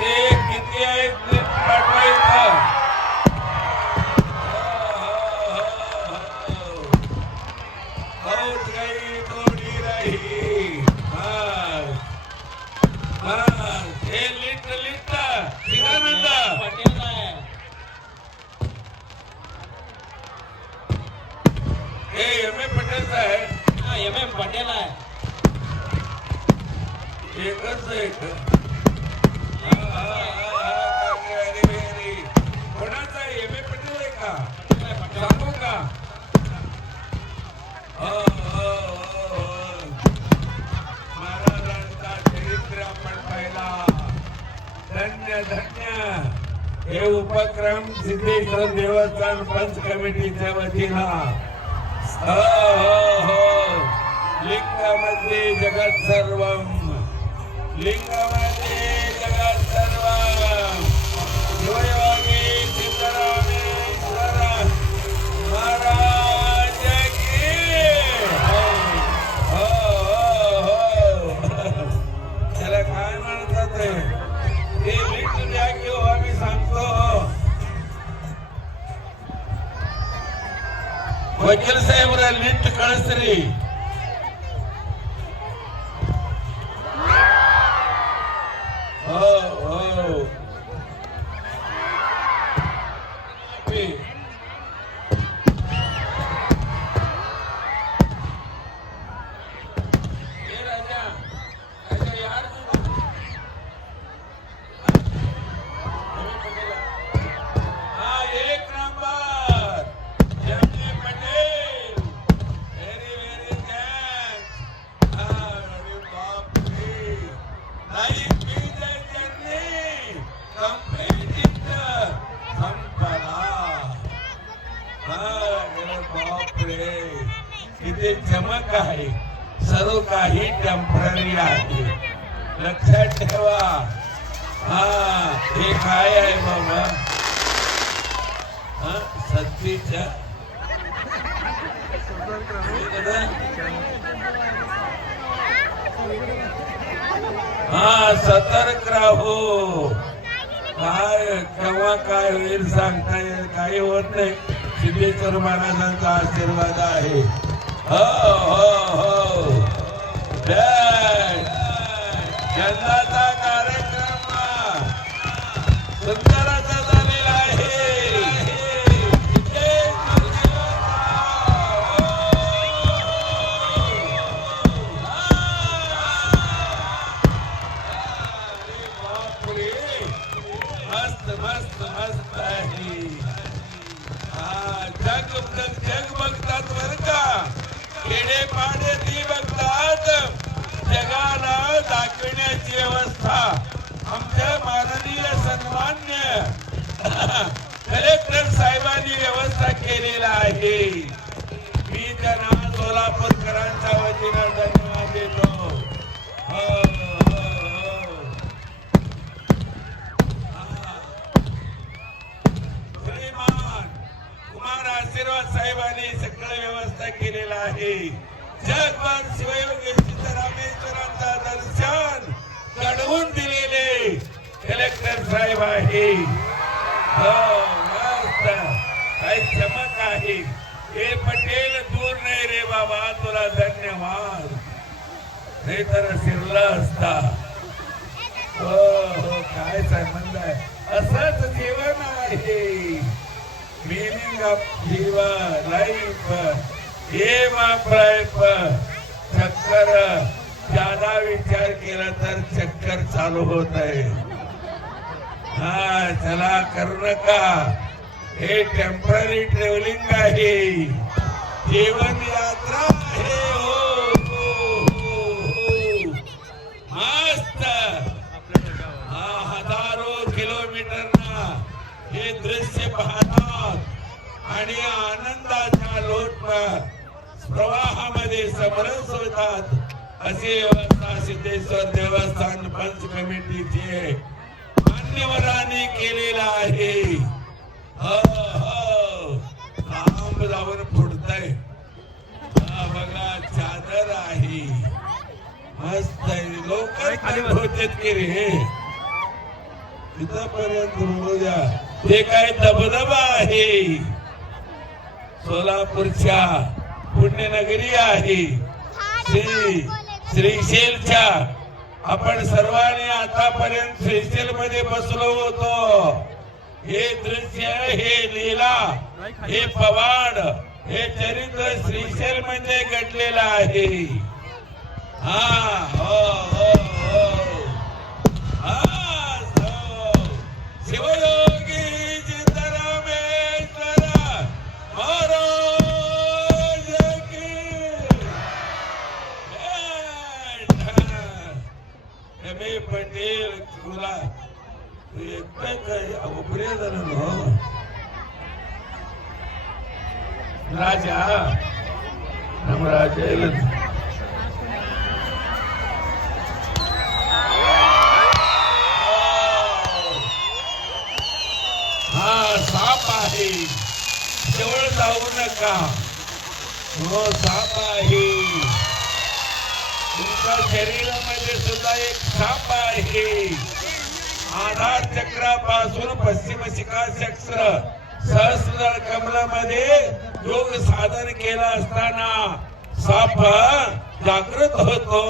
ते किती आहेत नीट पाठवायचं. बहुत गई थोडी राही. हे लिट लिट शिवानंद पटेल आहे. हे एम ए पटेल साहेब. हा MM पटेल आहे. एकच एक कोणाचा एम ए पटेल आहे का सांगू का. महाराजांचा चरित्र आपण पाहिला. धन्य धन्य हे उपक्रम सिद्धेश्वर देवस्थान पंच कमिटीच्या वतीनं लिंगामध्ये जगत सर्वम. लिंगामध्ये जगत सर्वम. शिवयोगी सिद्धरामेश्वर महाराज की. त्याला काय म्हणतात ते लिट द्या की आम्ही सांगतो. वकील साहेब लिट कळसरी. किती चमक आहे. सर्व काही टेम्पररी आहे. लक्षात ठेवा. हे काय आहे बाबा. सत्तीच्या सतर्क राहू. काय केव्हा काय होईल सांगता येईल. काही होत नाही. सिद्धेश्वर महाराजांचा आशीर्वाद आहे. हो हो हो. यंदाचा कार्यक्रम सुंदराचा झालेला आहे. मस्त मस्त मस्त आहे. जग बघतात बर का. खेडे पाडे ती बघतात. जगाला दाखवण्याची व्यवस्था आमच्या माननीय सन्मान्य कलेक्टर साहेबांनी व्यवस्था केलेला आहे. मी त्यांना सोलापूरकरांच्या वतीनं धन्यवाद देतो. आशीर्वाद साहेबांनी सगळं व्यवस्था केलेला आहे. जगभर शिवयोगी सिद्धरामेश्वरांचा दर्शन घडवून दिलेले कलेक्टर साहेब आहे. काही चमक आहे. हे पटेल दूर नाही रे बाबा. तुला धन्यवाद. नाही तर शिरला असता. हो काय संबंध आहे. असंच जीवन आहे. मीनिंग ऑफ जीवन लाईफ एम ऑफ लाईफ. चक्कर ज्यादा विचार केला तर चक्कर चालू होत आहे. चला करू नका. हे टेम्पररी ट्रॅव्हलिंग आहे. जीवन यात्रा आहे. मस्त. हजारो किलोमीटरना हे दृश्य पाहतात आणि आनंदाच्या लोट प्रवाहामध्ये समरस होतात. अशी व्यवस्था सिद्धेश्वर देवस्थान पंच कमिटीचे मान्यवरांनी केलेला आहे. लांब जाऊन फुटतय. बघा चादर आहे. मस्त. लोक होते की रे. इथपर्यंत म्हणू द्या. ते काय दबदबा आहे. सोलापूरच्या पुण्यनगरी आहे. श्रीशैलच्या आपण सर्वांनी आतापर्यंत श्रीशैल मध्ये बसलो होतो. हे दृश्य, हे लीला, हे पवाड, हे चरित्र श्रीशैल मध्ये घडलेलं आहे. हा हो हो हो शिवयोगी सिद्धरामेश्वर महाराज की जय. पटेल तुला एकटा काय उपरे झालं ना राजा राजा. साप आहे, जवळ जाऊ नका. हो साप आहे. तुमच्या शरीरामध्ये सुद्धा एक साप आहे. आधार चक्रापासून पश्चिम शिखा चक्र सहस्र कमलामध्ये योग साधन केला असताना साप जागृत होतो.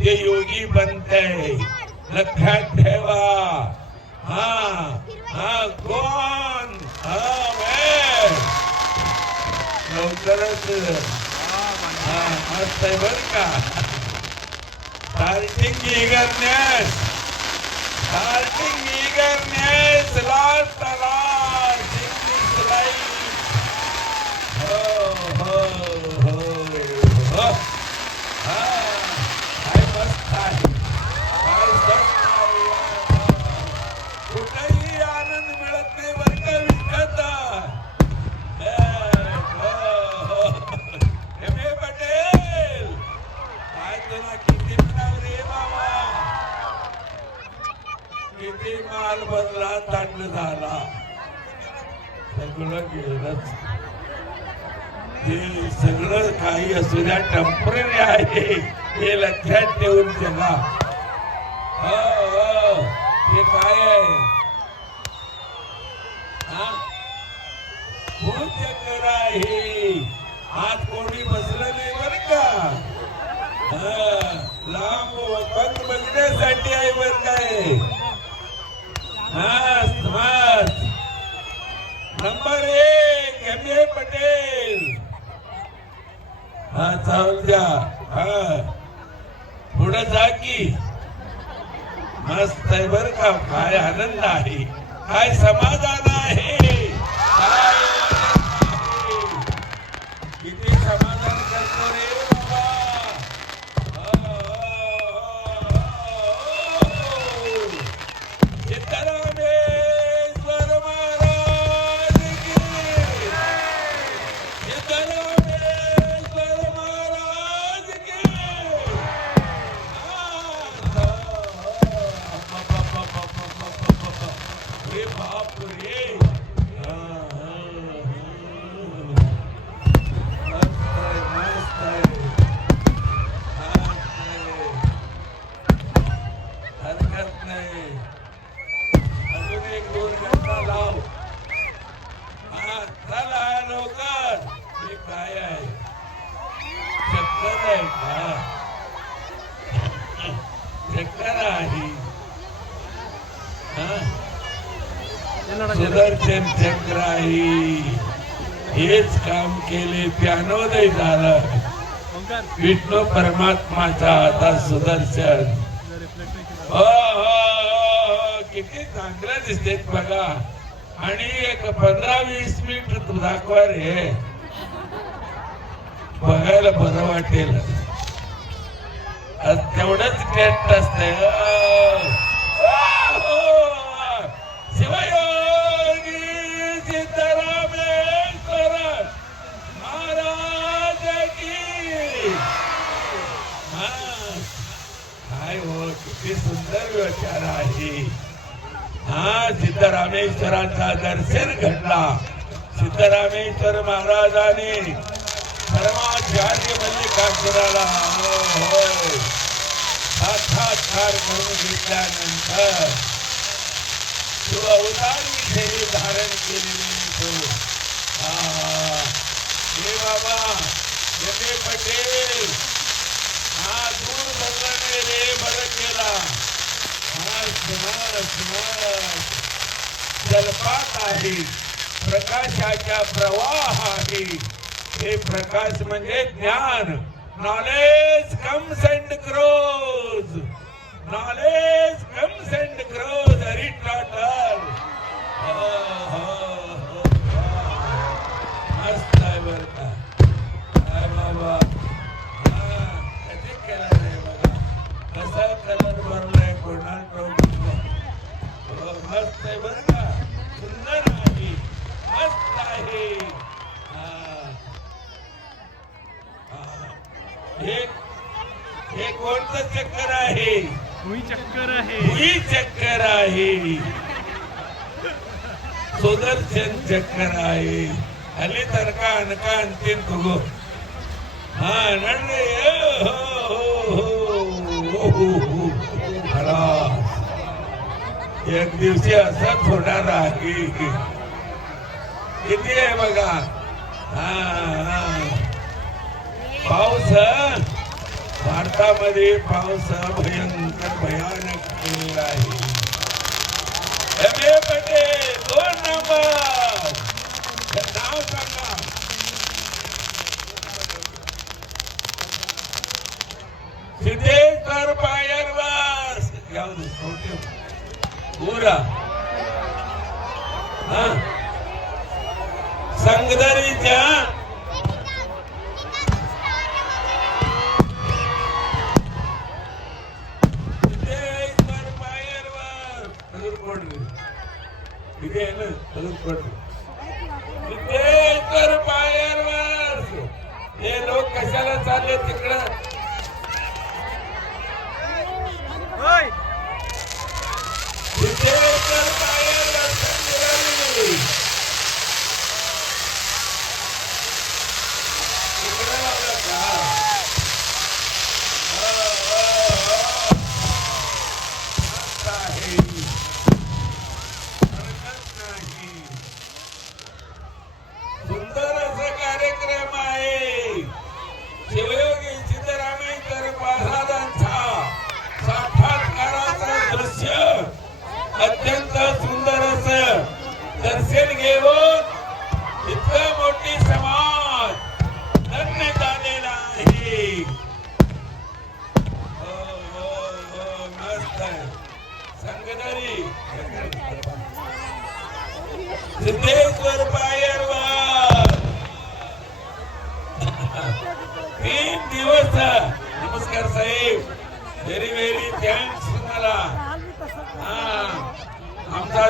ते योगी बनते. लक्षात ठेवा. कोण लवकरच मस्त आहे बर का. स्टार्टिंग इगरनेस लास्ट काय मस्त आहे. कुठेही आनंद मिळत नाही बर का विकत. पटेल काय तुला किती म्हणाव रे बाबा. किती माल बनला तांड झाला सगळं गेलंच. ते सगळं काही असू द्या टेम्पररी आहे हे लक्षात ठेवून जगा. हे काय आहे. भूचक्र आहे. आज कोणी बसलं नाही बर का. लांब फक्त बघण्यासाठी आहे बर काय. मस्त नंबर 1 एम.ए. पटेल. चालू द्या. पुढे जा की. मस्त आहे बर का. काय आनंद आहे. काय समाधान आहे. काय किती समाधान करतो रे बाबा. सिद्धरामेश्वर महाराज की. सिद्धरामेश्वर महाराज की. हे बाप रे. मस्त आहे. हरकत नाही. अजून एक 2 घंटा लाव. चला लवकर. हे काय आहे. चक्कर आहे का. चक्कर आहे. सुदर्शन चक्र आहे. हेच काम केले. प्यानोदय झालं. विष्णू परमात्माचा आता सुदर्शन. हो किती चांगलं दिसते बघा. आणि एक 15-20 मिनिट दाखवा रे. बघायला बरं वाटेल. तेवढंच टेस्ट असते. शिवयोगी सिद्धरामेश्वर महाराज की. काय हो किती सुंदर विचार आहे. सिद्धरामेश्वरांचा दर्शन घडला. सिद्धरामेश्वर महाराजांनी परमाचार्य मल्लिकार्जुनाला साक्षात्कार करून घेतल्यानंतर तो अवतारी शरीर धारण केलेले तो हे बाबा जगे पटेल हा दूर बदलणे रे बरं केला जलपात आहे प्रकाशाच्या प्रवाह आहे हे प्रकाश म्हणजे ज्ञान knowledge comes and grows knowledge comes and grows Aristotle मस्त आहे बर का काय बाबा कधी केला नाही बघा कसा कलर भरलाय कोणाला मस्त आहे बर का सुंदर आहे मस्त आहे हे कोणतं चक्कर आहे भुई चक्कर आहे भुई चक्कर आहे सुदर्शन चक्कर आहे हल्ली तर का अनका अंतिम तुगो हा नडरे एक दिवशी असंच होणार आहे किती आहे बघा पाऊस भारतामध्ये पाऊस भयंकर भयानक केलेला आहे पटेल 2 नंबर नाव सांगा सिद्धेश्वर फायरवर्क्स पूरा संगदरीच्या इथे आहे ना सिद्धेश्वर फायरवर्क्स हे लोक कशाला चालले तिकडं सिद्धेश्वर फायरवर्क्स तिकडं लावलं का सुंदर असा कार्यक्रम आहे शिवयोगी सिद्धरामेश्वर प्रसादांचा साक्षात्काराचा दृश्य अत्यंत सुंदर असं दर्शन घेऊन इतकं मोठी समाज धन्य झालेला आहे मस्त संगदरी सिद्धेश्वर फायरवर्क्स 3 दिवस नमस्कार साहेब व्हेरी व्हेरी थँक्स तुम्हाला आमचा